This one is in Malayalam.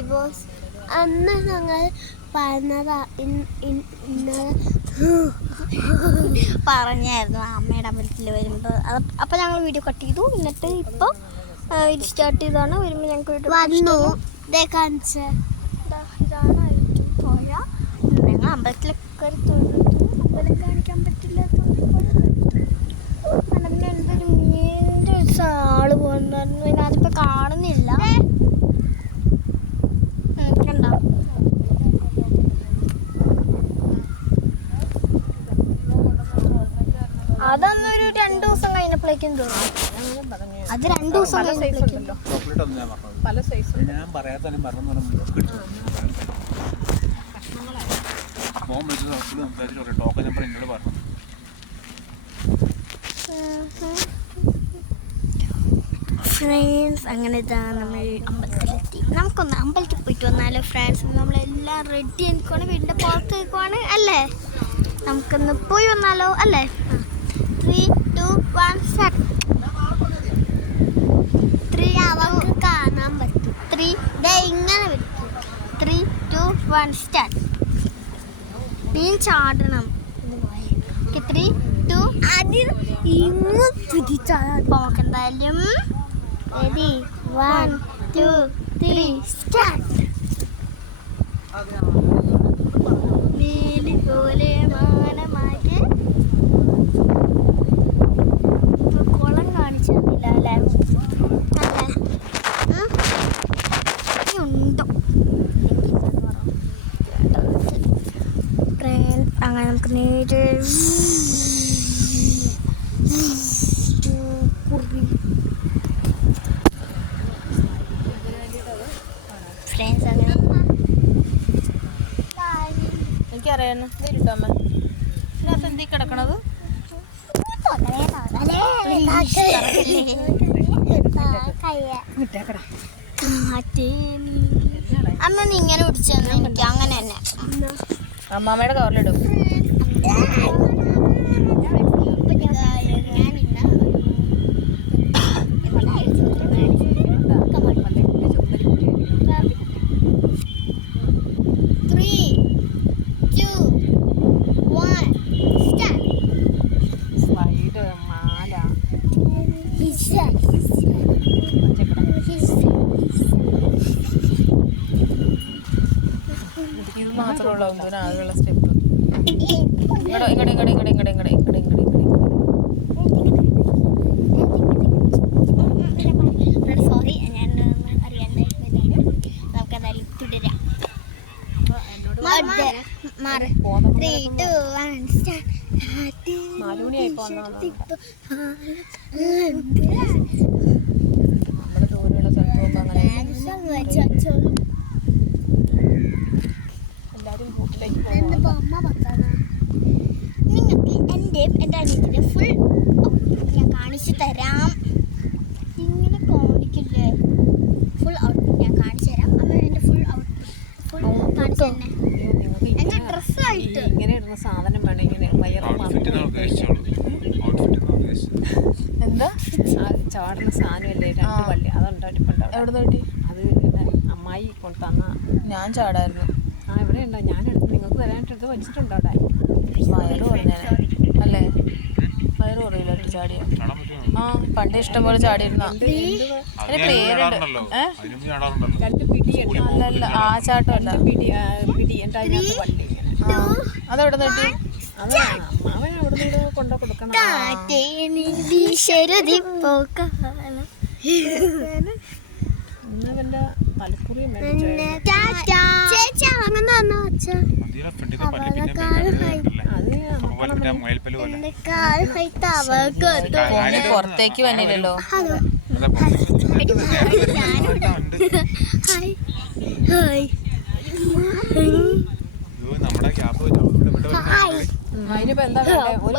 ഡിവോഴ്സ് അന്ന് ഞങ്ങൾ പറഞ്ഞായിരുന്നു അമ്മയുടെ അമ്പലത്തിൽ വരുമ്പോൾ അപ്പം ഞങ്ങൾ വീഡിയോ കട്ട് ചെയ്തു. എന്നിട്ട് ഇപ്പോൾ ഇത് സ്റ്റാർട്ട് ചെയ്താണ്. വരുമ്പോൾ ഞങ്ങൾക്ക് വന്നു ഇതാണായിരിക്കും പോയ ഞങ്ങൾ അമ്പലത്തിലൊക്കെ തൊഴുതു. അമ്പലം കാണിക്കാൻ പറ്റില്ലാത്തതുകൊണ്ട് എന്തൊരു മീനിൻ്റെ ആള് പോകുന്നു. അതിപ്പോൾ കാണുന്നില്ല. കണ്ടോ അതൊന്നൊരു 2 ദിവസം കഴിഞ്ഞപ്പോഴേക്കും തോന്നും. അത് 2 ദിവസം കഴിഞ്ഞപ്പോഴേക്കും പല സൈസ് ടോക്കൺ നമ്പർ എന്നോട് പറഞ്ഞു. ഫ്രണ്ട്സ് അങ്ങനെ ഇതാ നമ്മൾ അമ്പലത്തിലെത്തി. നമുക്കൊന്ന് അമ്പലത്തിൽ പോയിട്ട് വന്നാലോ ഫ്രണ്ട്സ്? നമ്മളെല്ലാം റെഡി ആയിക്കോണ്, വീടിൻ്റെ പുറത്ത് നിൽക്കുവാണ് അല്ലേ? നമുക്കൊന്ന് പോയി വന്നാലോ അല്ലേ? 3, 2, 1 സ്റ്റാർട്ട്. 3 അവർക്ക് കാണാൻ പറ്റും. 3 ഇങ്ങനെ പറ്റും. 3, 2, 1 സ്റ്റാർട്ട്. നീ ചാടണം. 3, 2 ആദ്യം ഇങ്ങ് പിടിച്ചാൽ നമുക്ക് എന്തായാലും റെഡി. 1, 2, 3 സ്റ്റാർട്ട്. വേലി പോലെ മാനമാകെ കുളം കാണിച്ചു തന്നില്ല അല്ലേ? ഉണ്ടോ അങ്ങനെ നമുക്ക് നേരെ ഫ്രണ്ട്സ് അങ്ങനെ എനിക്കറിയാം. നേരിട്ടമ്മ ഇതിനകത്ത് എന്തി കിടക്കണത്? അമ്മ നീ ഇങ്ങനെ പിടിച്ചു തന്നെ എനിക്ക് അങ്ങനെ തന്നെ അമ്മാമ്മയുടെ കവറിലിടും. ഇത് മാത്രമുള്ള ആളുകളുടെ സ്റ്റെപ്പ്. സോറി ഞാൻ അറിയാണ്ടായിരുന്നു. നമുക്കതായാലും തുടരാം. 3, 2, 1 സ്റ്റാർട്ട്. 4 മണിയായി പോകുന്ന ദൂരെയുള്ള സ്ഥലത്ത് അങ്ങനെ എല്ലാവരും കൂട്ടിലേക്ക് നിങ്ങൾക്ക് എൻ്റെ അനിയത്തിൻ്റെ ഫുൾ ഞാൻ കാണിച്ചു തരാം. ഇങ്ങനെ കാണിക്കില്ലേ? ഫുൾ ഔട്ട്ഫിറ്റ് ഞാൻ കാണിച്ചു തരാം. അമ്മ എൻ്റെ ഫുൾ കാണിച്ചു തന്നെ. എൻ്റെ ഡ്രസ്സായിട്ട് ഇങ്ങനെ ഇടുന്ന സാധനം വേണം. ഇങ്ങനെ എന്താ ചാടുന്ന സാധനമല്ലേ? 2 വള്ളി അതുണ്ടായിട്ടുണ്ട്. എവിടെ നോട്ടി? അത് അമ്മായി കൊണ്ട് തന്ന. ഞാൻ ചാടായിരുന്നു. ഇവിടെ ഉണ്ടോ? ഞാനെടുത്ത് നിങ്ങൾക്ക് തരാനായിട്ട് വെച്ചിട്ടുണ്ടോ അവിടെ? വയറ് പറഞ്ഞേനെ അല്ലേ? വയറ് പറയില്ല ചാടിയ. പണ്ട് ഇഷ്ടം പോലെ ചാടിയിരുന്ന. അതിന് പേരുണ്ട്. 2 പിടി അല്ലല്ല, ആ ചാട്ടമല്ല. പിടി എൻ്റെ അതിനകത്ത് വള്ളി. അതെവിടെ നോട്ടി? അത് അമ്മാവൻ അവിടെ നിന്ന് കൊണ്ടു കൊടുക്കണം. ഇന്നവൻ്റെ മലപ്പുറയും പുറത്തേക്ക് വന്നില്ലല്ലോ. അതിനിപ്പോ എന്താ വേണ്ടേ? ഒരു